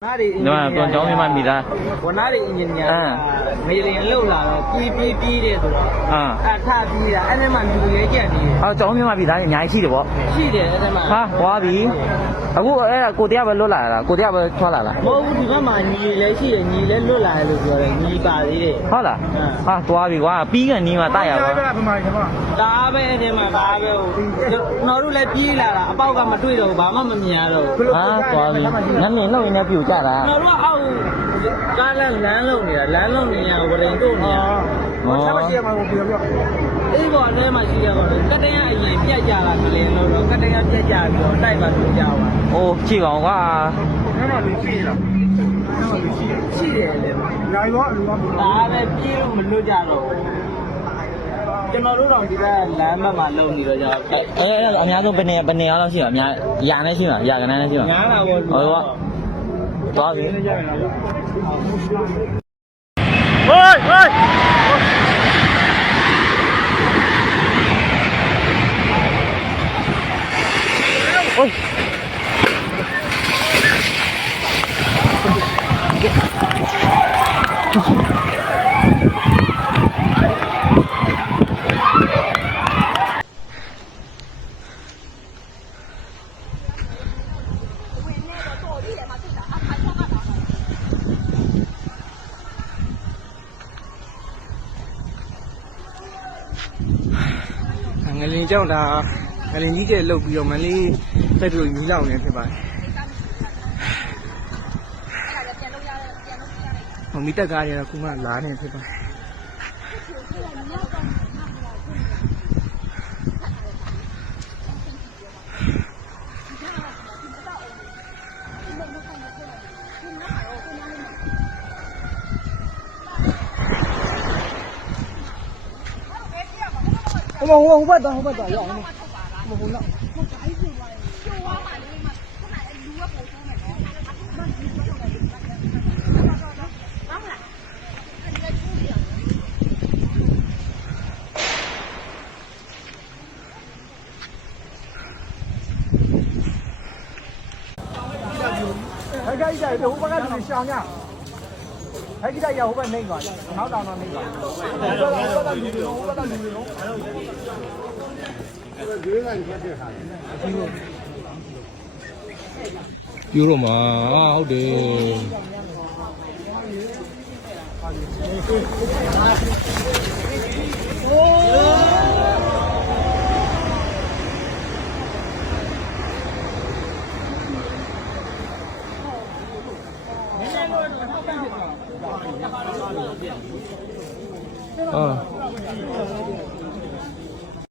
那多交明白米的。我哪里人家没人漏了，逼的是吧？他逼的，俺们就也见的。啊，交明白米的，人家去的不？去的，俺们。啊，我比，啊我过第二不落来了，过第二不出来了。我这个嘛，你来去，你来落来了说的，你把的。好了。啊，多比我比个你嘛大呀。大呗，这嘛大呗，那都来逼来了，包干嘛对了，爸妈没面了。啊，多比，那你弄人家比我家了。那我好，干了蓝龙的，蓝龙的呀，我认懂的。我差不多嘛，我不要。哎，我这嘛是个，个等下也别家了，可怜了，个等下别家了，带把出家了。哦，这个我。那么没去了，那么没去的嘞。来过，大呗，比如没落家了。ကျွန်တော်တို့တော့ဒီကလမ်းဘက်မှာလုံနေတော့ကြာအများဆုံးဘယ်နေရာလောက်ရှိပါအများရာနဲ့ရှိပါရာကနန်းနဲ့ရှိပါညားတာပေါ့ဟုတ်ပါသွားပြီဟိုးငလင်ကြောင့်ဒါငလင်ကြီးကျဲလုတ်ပြီးတော့မလေးတက်ပြီးယူလောက်နေဖြစ်ပါတယ်ဟိုမိတက်ကားတွေကတော့ခုမှလာနေဖြစ်ပါတယ်我不等，要我不弄。还可以在这，我把它弄香呢。还给他要我把那个，拿到那个。我把绿龙。ပြောတော့မှာဟုတ်တယ်